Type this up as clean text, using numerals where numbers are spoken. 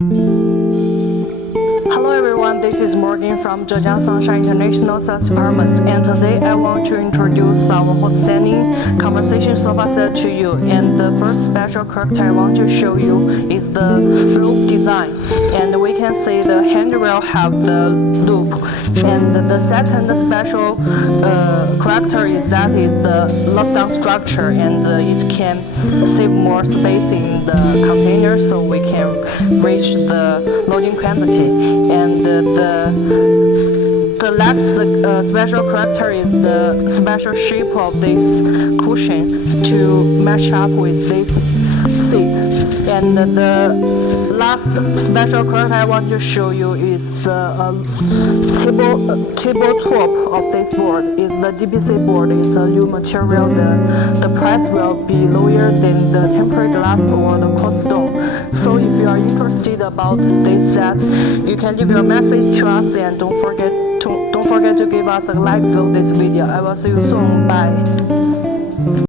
Hello everyone, this is Morgan from Zhejiang Sunshine International Sales Department, and today I want to introduce our hot standing conversation sofa set to you. And the first special character I want to show you is the rope design, and we can see the handrail have the loop. And the second special character is the lockdown structure, and it can save more space in the container, so we can reach the loading quantity. And the next special character is the special shape of this cushion to match up with this seat. And the last special character I want to show you is the tabletop of this board. Is the DPC board. It's a new material. The price will be lower than the temporary glass or the cold stone. So if you are interested about this set, you can leave your message to us, and don't forget to give us a like below this video. I will see you soon. Bye.